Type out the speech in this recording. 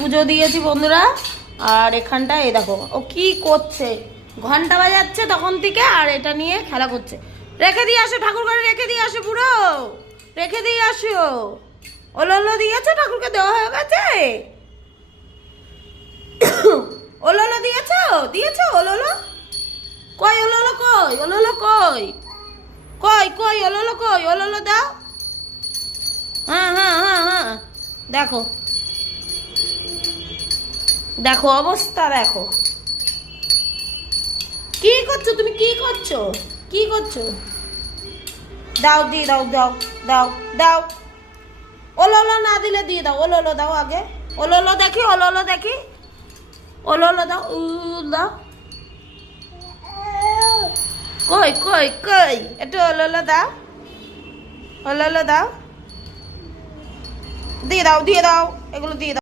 পুজো দিয়েছি বন্ধুরা। আর এখানটা এই দেখো ও কি করছে, ঘন্টা বাজাচ্ছে তখন থেকে আর এটা নিয়ে খেলা করছে। রেখে দিয়ে আসো ঠাকুর ঘরে, রেখে দিয়ে আসো, পুরো রেখে দিয়ে আসো। ওলো দিয়েছো, ঠাকুরকে দেওয়া হয়ে গেছে। ওলো দিয়েছো, দিয়েছো ওলো। কই ওলো, কই ওলো, কই কই কই ওলো, কই ওলো দাও। হ্যাঁ হ্যাঁ হ্যাঁ হ্যাঁ, দেখো দেখো অবস্থা, দেখো কি করছো তুমি, কি করছো, কি করছো। দাও দিয়ে দাও, দাও দাও দাও। ওলো না দিলে দিয়ে দাও, ওলো দাও আগে। ওলো দেখি, ওলো দেখি, ওলো দাও, দাও। কই কই কই, একটু ওলো দাও, ওলো দাও, দিয়ে দাও, দিয়ে দাও, এগুলো দিয়ে দাও।